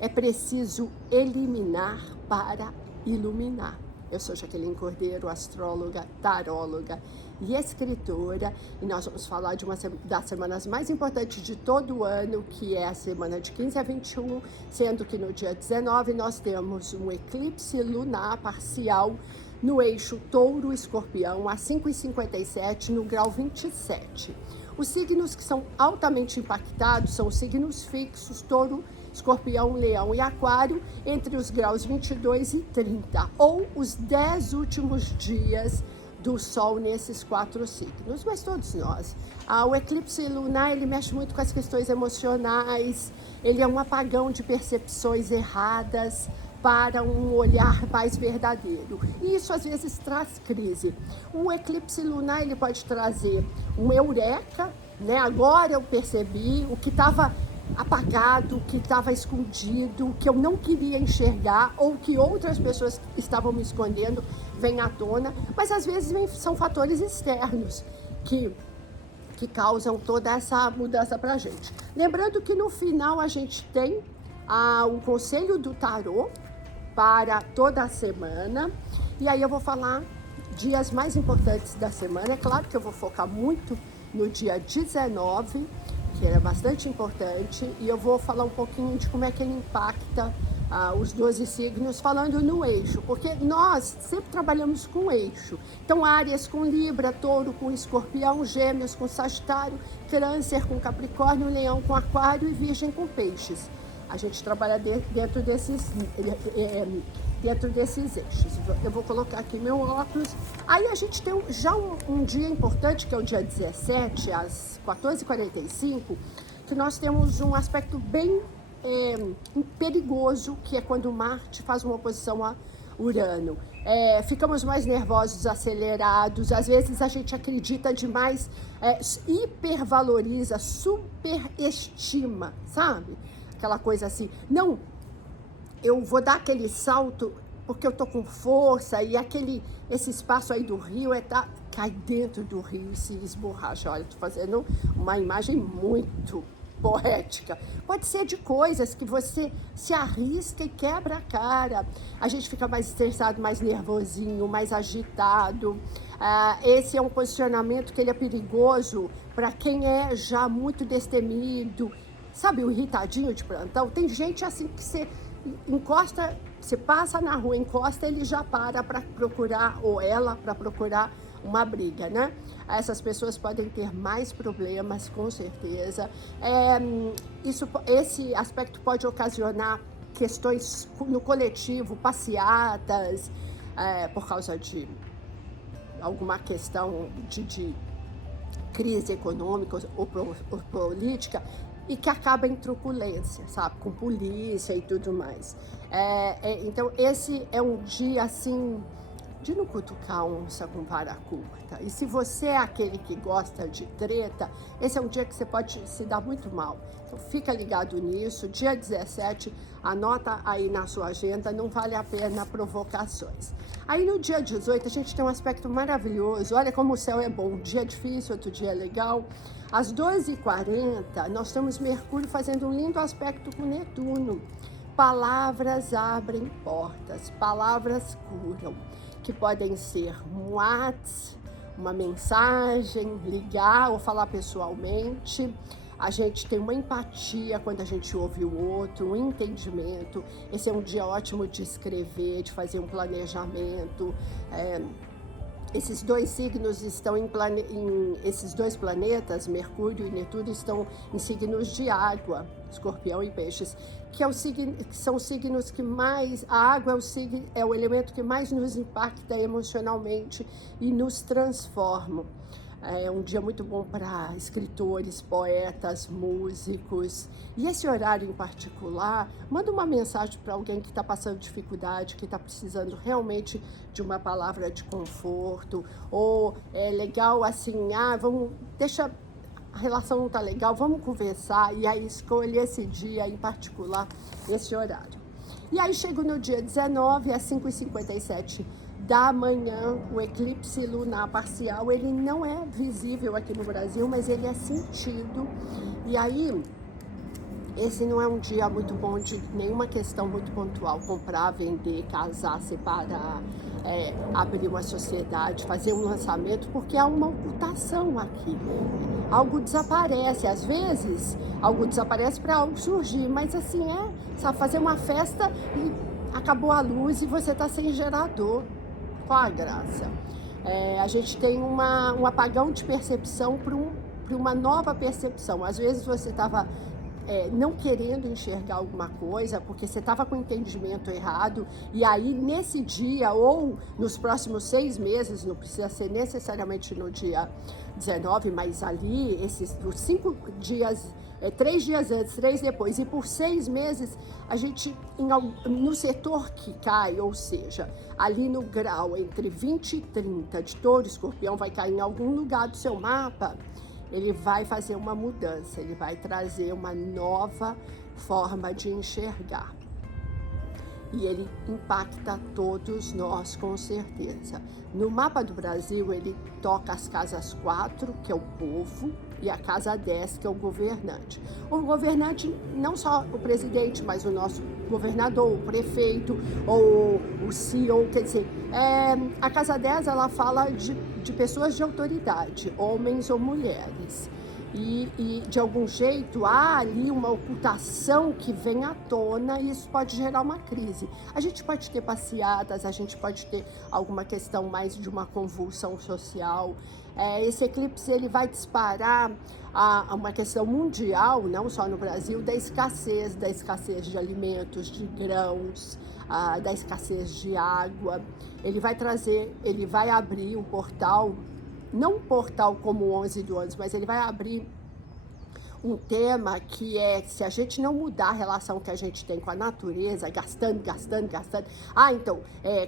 é preciso eliminar para iluminar. Eu sou Jaqueline Cordeiro, astróloga, taróloga e escritora, e nós vamos falar de uma das semanas mais importantes de todo o ano, que é a semana de 15 a 21, sendo que no dia 19 nós temos um eclipse lunar parcial no eixo Touro-Escorpião, às 5h57, no grau 27. Os signos que são altamente impactados são os signos fixos, Touro, Escorpião, Leão e Aquário, entre os graus 22 e 30, ou os 10 últimos dias do Sol nesses 4 signos, mas todos nós. O eclipse lunar, ele mexe muito com as questões emocionais, ele é um apagão de percepções erradas para um olhar mais verdadeiro. E isso às vezes traz crise. O eclipse lunar, ele pode trazer um eureka, né? Agora eu percebi o que estava apagado, que estava escondido, que eu não queria enxergar ou que outras pessoas estavam me escondendo, vem à tona, mas às vezes são fatores externos que causam toda essa mudança para a gente. Lembrando que no final a gente tem o conselho do tarô para toda a semana, e aí eu vou falar dias mais importantes da semana. É claro que eu vou focar muito no dia 19, que é bastante importante, e eu vou falar um pouquinho de como é que ele impacta os 12 signos, falando no eixo, porque nós sempre trabalhamos com eixo. Então, Áries com Libra, Touro com Escorpião, Gêmeos com Sagitário, Câncer com Capricórnio, Leão com Aquário e Virgem com Peixes. A gente trabalha dentro desses eixos. Eu vou colocar aqui meu óculos. Aí a gente tem já um dia importante, que é o dia 17, às 14h45, que nós temos um aspecto bem perigoso, que é quando Marte faz uma oposição a Urano. Ficamos mais nervosos, acelerados, às vezes a gente acredita demais, hipervaloriza, superestima, sabe? Aquela coisa assim, não, eu vou dar aquele salto porque eu tô com força, e esse espaço aí do rio cai dentro do rio e se esborracha. Olha, tô fazendo uma imagem muito poética. Pode ser de coisas que você se arrisca e quebra a cara. A gente fica mais estressado, mais nervosinho, mais agitado. Esse é um posicionamento que ele é perigoso para quem é já muito destemido. Sabe o irritadinho de plantão? Tem gente assim que você encosta, você passa na rua, encosta, ele já para procurar, ou ela para procurar uma briga, né? Essas pessoas podem ter mais problemas, com certeza. Esse aspecto pode ocasionar questões no coletivo, passeatas, por causa de alguma questão de crise econômica ou política, e que acaba em truculência, sabe? Com polícia e tudo mais. Então, esse é um dia, assim, de não cutucar onça com vara curta. E se você é aquele que gosta de treta, esse é um dia que você pode se dar muito mal. Então, fica ligado nisso. Dia 17, anota aí na sua agenda, não vale a pena provocações. Aí no dia 18, a gente tem um aspecto maravilhoso. Olha como o céu é bom. Um dia difícil, outro dia legal. Às 2h40, nós temos Mercúrio fazendo um lindo aspecto com Netuno. Palavras abrem portas, palavras curam, que podem ser um WhatsApp, uma mensagem, ligar ou falar pessoalmente. A gente tem uma empatia quando a gente ouve o outro, um entendimento. Esse é um dia ótimo de escrever, de fazer um planejamento. Esses dois signos estão esses dois planetas, Mercúrio e Netuno, estão em signos de água, Escorpião e Peixes, que são signos que mais, a água é o elemento que mais nos impacta emocionalmente e nos transforma. É um dia muito bom para escritores, poetas, músicos. E esse horário em particular, manda uma mensagem para alguém que está passando dificuldade, que está precisando realmente de uma palavra de conforto. Ou é legal assim, deixa, a relação não está legal, vamos conversar. E aí escolhe esse dia em particular, esse horário. E aí chego no dia 19, às 5h57 da manhã, o eclipse lunar parcial. Ele não é visível aqui no Brasil, mas ele é sentido. E aí esse não é um dia muito bom de nenhuma questão muito pontual, comprar, vender, casar, separar, abrir uma sociedade, fazer um lançamento, porque há uma ocultação aqui. Algo desaparece, às vezes algo desaparece para algo surgir, mas assim sabe, fazer uma festa e acabou a luz e você está sem gerador. Qual a graça? A gente tem um apagão de percepção para uma nova percepção. Às vezes você estava não querendo enxergar alguma coisa, porque você estava com o entendimento errado, e aí nesse dia, ou nos próximos 6 meses, não precisa ser necessariamente no dia 19, mas ali, os 5 dias, 3 dias antes, 3 depois, e por 6 meses, a gente, no setor que cai, ou seja, ali no grau entre 20 e 30 de Touro e Escorpião, vai cair em algum lugar do seu mapa, ele vai fazer uma mudança, ele vai trazer uma nova forma de enxergar. E ele impacta todos nós, com certeza. No mapa do Brasil, ele toca as casas 4, que é o povo, e a casa 10, que é o governante. O governante, não só o presidente, mas o nosso governador, o prefeito, ou o CEO, quer dizer, a casa 10, ela fala de pessoas de autoridade, homens ou mulheres. E de algum jeito há ali uma ocultação que vem à tona e isso pode gerar uma crise. A gente pode ter passeatas, a gente pode ter alguma questão mais de uma convulsão social. Esse eclipse ele vai disparar uma questão mundial, não só no Brasil, da escassez de alimentos, de grãos, da escassez de água. Ele vai abrir um portal, não um portal como o 11 do 11, mas ele vai abrir um tema que se a gente não mudar a relação que a gente tem com a natureza, gastando. Então,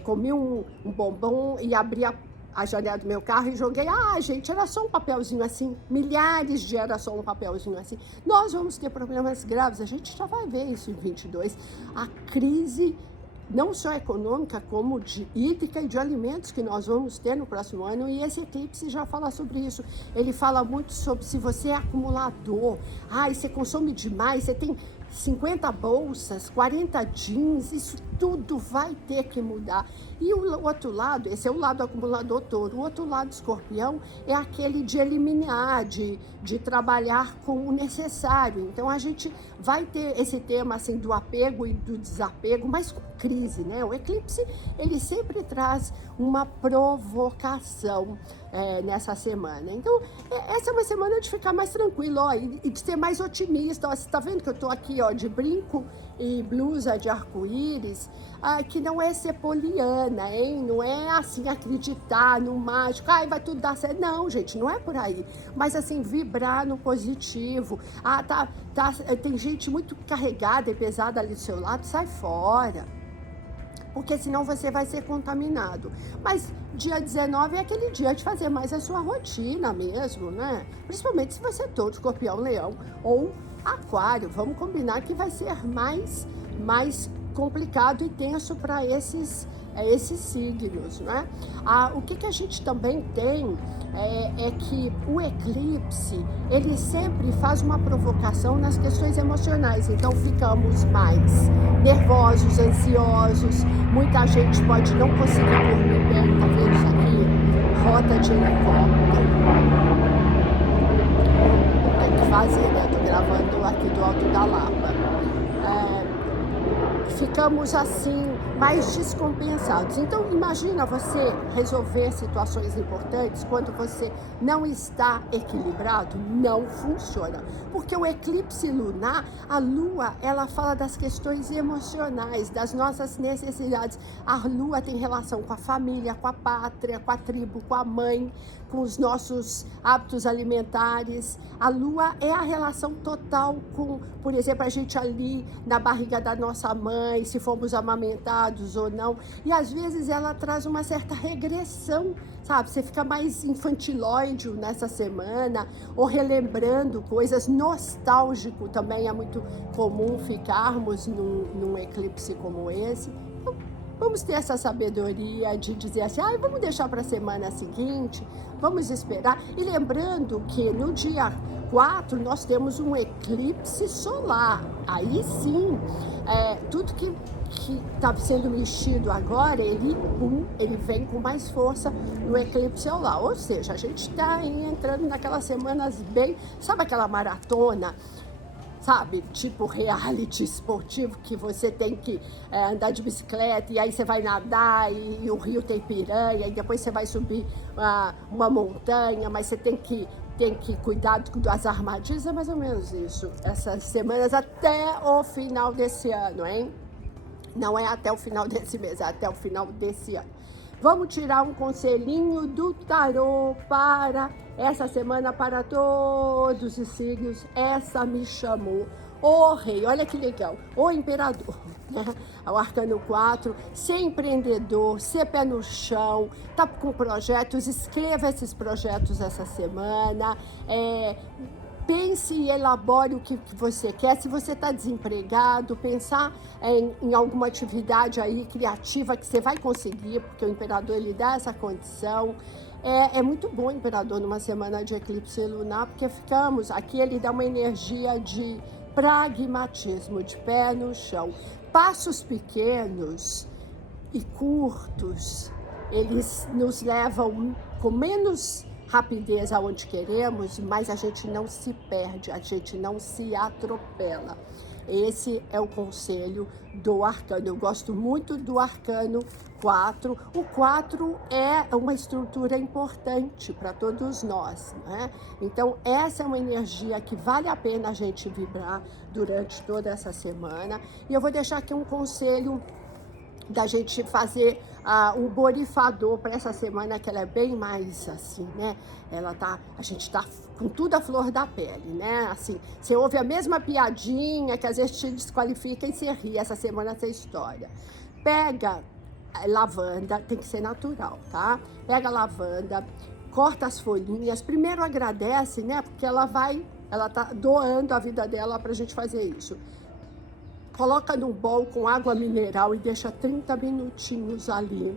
comi um bombom e abri a janela do meu carro e joguei. Gente, era só um papelzinho assim. Milhares de era só um papelzinho assim. Nós vamos ter problemas graves. A gente já vai ver isso em 22. A crise não só econômica, como de hídrica e de alimentos que nós vamos ter no próximo ano, e esse eclipse já fala sobre isso. Ele fala muito sobre se você é acumulador, e você consome demais, você tem 50 bolsas, 40 jeans, isso tudo vai ter que mudar. E o outro lado, esse é o lado acumulador Touro, o outro lado Escorpião é aquele de eliminar, de trabalhar com o necessário. Então a gente vai ter esse tema assim do apego e do desapego, mas com crise, né? O eclipse, ele sempre traz uma provocação nessa semana. Então, essa é uma semana de ficar mais tranquilo, e de ser mais otimista. Você tá vendo que eu tô aqui, de brinco e blusa de arco-íris, que não é ser poliana, hein? Não é assim acreditar no mágico, vai tudo dar certo. Não, gente, não é por aí. Mas assim, vibrar no positivo. Tem gente muito carregada e pesada ali do seu lado, sai fora. Porque senão você vai ser contaminado. Mas dia 19 é aquele dia de fazer mais a sua rotina mesmo, né? Principalmente se você é Touro, Escorpião, Leão ou Aquário. Vamos combinar que vai ser mais complicado e tenso para esses signos, né? O que a gente também tem é que o eclipse, ele sempre faz uma provocação nas questões emocionais, então ficamos mais nervosos, ansiosos, muita gente pode não conseguir dormir bem, tá vendo isso aqui? Rota de helicóptero. Tem que fazer, né? Tô gravando aqui do Alto da Lapa. Ficamos assim mais descompensados. Então imagina você resolver situações importantes quando você não está equilibrado, não funciona. Porque o eclipse lunar, a lua, ela fala das questões emocionais, das nossas necessidades. A lua tem relação com a família, com a pátria, com a tribo, com a mãe, com os nossos hábitos alimentares. A lua é a relação total com, por exemplo, a gente ali na barriga da nossa mãe, se fomos amamentados ou não. E às vezes ela traz uma certa regressão, sabe? Você fica mais infantilóide nessa semana, ou relembrando coisas, nostálgico também é muito comum ficarmos num eclipse como esse. Então, vamos ter essa sabedoria de dizer assim, vamos deixar para a semana seguinte, vamos esperar. E lembrando que no dia 4 nós temos um eclipse solar. Aí sim, tudo que está sendo mexido agora, ele vem com mais força no eclipse solar. Ou seja, a gente está entrando naquelas semanas bem... Sabe aquela maratona? Sabe, tipo reality esportivo, que você tem que andar de bicicleta e aí você vai nadar e o rio tem piranha e depois você vai subir uma montanha, mas você tem que cuidar das armadilhas, é mais ou menos isso. Essas semanas até o final desse ano, hein? Não é até o final desse mês, é até o final desse ano. Vamos tirar um conselhinho do tarô para essa semana para todos os signos. Essa me chamou. O rei, olha que legal. O imperador, né? O arcano 4, ser empreendedor, ser pé no chão, tá com projetos, escreva esses projetos essa semana. Pense e elabore o que você quer. Se você está desempregado, pensar em alguma atividade aí criativa que você vai conseguir, porque o imperador ele dá essa condição. É muito bom o imperador numa semana de eclipse lunar, porque aqui ele dá uma energia de pragmatismo, de pé no chão. Passos pequenos e curtos, eles nos levam com menos rapidez aonde queremos, mas a gente não se perde, a gente não se atropela. Esse é o conselho do arcano. Eu gosto muito do arcano 4. O 4 é uma estrutura importante para todos nós, né? Então, essa é uma energia que vale a pena a gente vibrar durante toda essa semana. E eu vou deixar aqui um conselho da gente fazer um borrifador para essa semana, que ela é bem mais assim, né? A gente tá com tudo a flor da pele, né? Assim, você ouve a mesma piadinha que às vezes te desqualifica e você ri. Essa semana essa história. Pega lavanda, tem que ser natural, tá? Pega a lavanda, corta as folhinhas, primeiro agradece, né? Porque ela tá doando a vida dela pra gente fazer isso. Coloca num bowl com água mineral e deixa 30 minutinhos ali,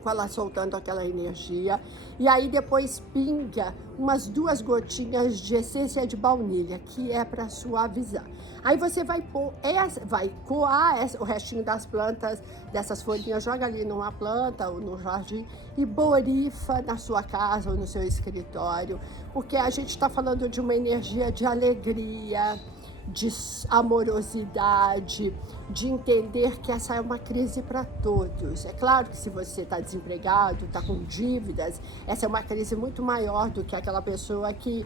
com ela soltando aquela energia. E aí depois pinga umas 2 gotinhas de essência de baunilha, que é para suavizar. Aí você vai coar o restinho das plantas, dessas folhinhas, joga ali numa planta ou no jardim e borrifa na sua casa ou no seu escritório, porque a gente está falando de uma energia de alegria, de amorosidade, de entender que essa é uma crise para todos. É claro que se você está desempregado, está com dívidas, essa é uma crise muito maior do que aquela pessoa que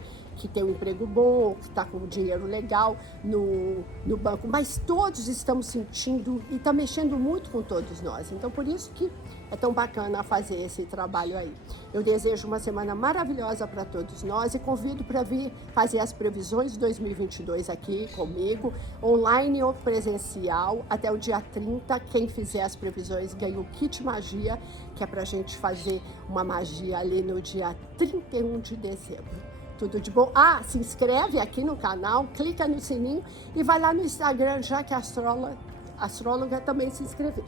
tem um emprego bom, que está com dinheiro legal no banco. Mas todos estamos sentindo e está mexendo muito com todos nós. Então, por isso que é tão bacana fazer esse trabalho aí. Eu desejo uma semana maravilhosa para todos nós e convido para vir fazer as previsões de 2022 aqui comigo, online ou presencial, até o dia 30. Quem fizer as previsões ganha o kit magia, que é para a gente fazer uma magia ali no dia 31 de dezembro. Tudo de bom. Se inscreve aqui no canal, clica no sininho e vai lá no Instagram, já que a astróloga também se inscreveu.